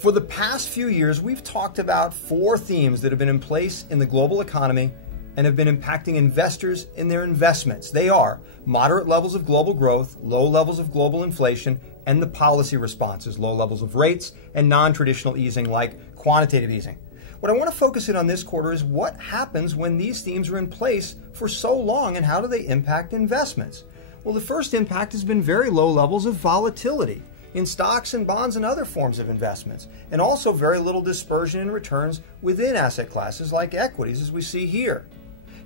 For the past few years, we've talked about four themes that have been in place in the global economy and have been impacting investors in their investments. They are moderate levels of global growth, low levels of global inflation, and the policy responses, low levels of rates, and non-traditional easing like quantitative easing. What I want to focus in on this quarter is what happens when these themes are in place for so long and how do they impact investments? Well, the first impact has been very low levels of volatility in stocks and bonds and other forms of investments, and also very little dispersion in returns within asset classes like equities, as we see here.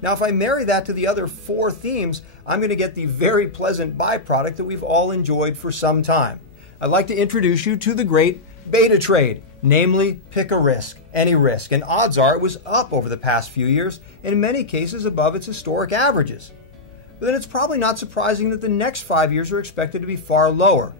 Now, if I marry that to the other four themes, I'm going to get the very pleasant byproduct that we've all enjoyed for some time. I'd like to introduce you to the great beta trade, namely pick a risk, any risk, and odds are it was up over the past few years, and in many cases above its historic averages. But then it's probably not surprising that the next 5 years are expected to be far lower.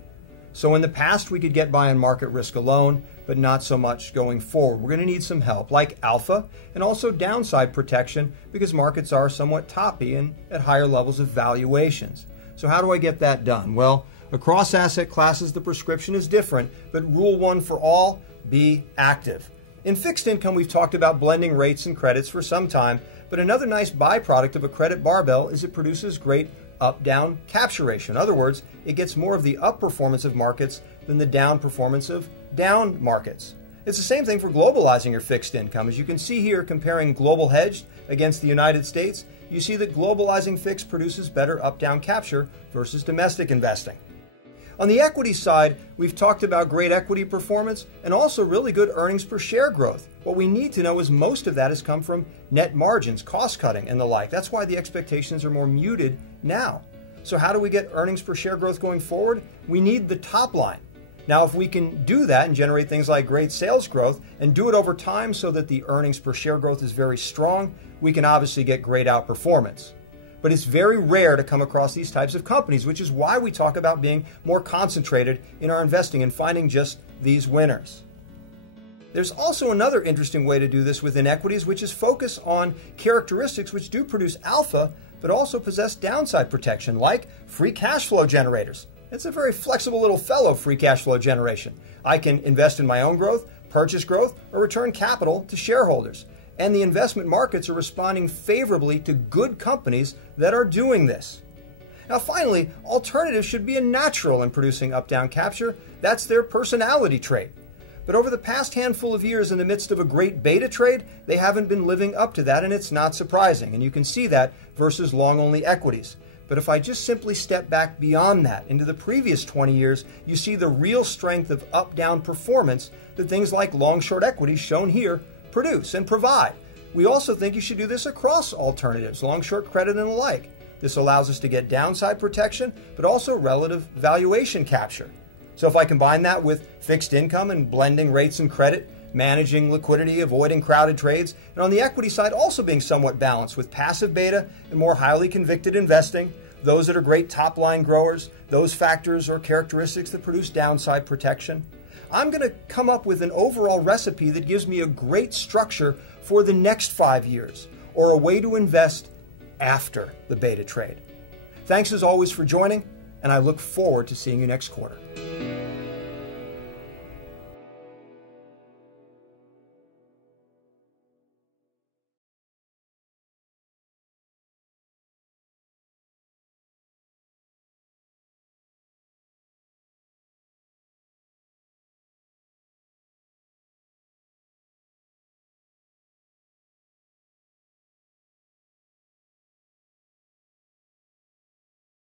So in the past, we could get by on market risk alone, but not so much going forward. We're going to need some help, like alpha and also downside protection, because markets are somewhat toppy and at higher levels of valuations. So how do I get that done? Well, across asset classes, the prescription is different, but rule one for all, be active. In fixed income, we've talked about blending rates and credits for some time, but another nice byproduct of a credit barbell is it produces great up-down capture ratio. In other words, it gets more of the up performance of markets than the down performance of down markets. It's the same thing for globalizing your fixed income. As you can see here, comparing global hedged against the United States, you see that globalizing fixed produces better up-down capture versus domestic investing. On the equity side, we've talked about great equity performance and also really good earnings per share growth. What we need to know is most of that has come from net margins, cost cutting, and the like. That's why the expectations are more muted now. So how do we get earnings per share growth going forward? We need the top line. Now, if we can do that and generate things like great sales growth and do it over time so that the earnings per share growth is very strong, we can obviously get great outperformance. But it's very rare to come across these types of companies, which is why we talk about being more concentrated in our investing and finding just these winners. There's also another interesting way to do this within equities, which is focus on characteristics which do produce alpha, but also possess downside protection, like free cash flow generators. It's a very flexible little fellow, free cash flow generation. I can invest in my own growth, purchase growth, or return capital to shareholders. And the investment markets are responding favorably to good companies that are doing this. Now finally, alternatives should be a natural in producing up-down capture. That's their personality trait. But over the past handful of years in the midst of a great beta trade, they haven't been living up to that, and it's not surprising. And you can see that versus long-only equities. But if I just simply step back beyond that into the previous 20 years, you see the real strength of up-down performance that things like long-short equities shown here produce and provide. We also think you should do this across alternatives, long-short credit and the like. This allows us to get downside protection, but also relative valuation capture. So if I combine that with fixed income and blending rates and credit, managing liquidity, avoiding crowded trades, and on the equity side also being somewhat balanced with passive beta and more highly convicted investing, those that are great top-line growers, those factors or characteristics that produce downside protection, I'm going to come up with an overall recipe that gives me a great structure for the next 5 years, or a way to invest after the beta trade. Thanks as always for joining, and I look forward to seeing you next quarter.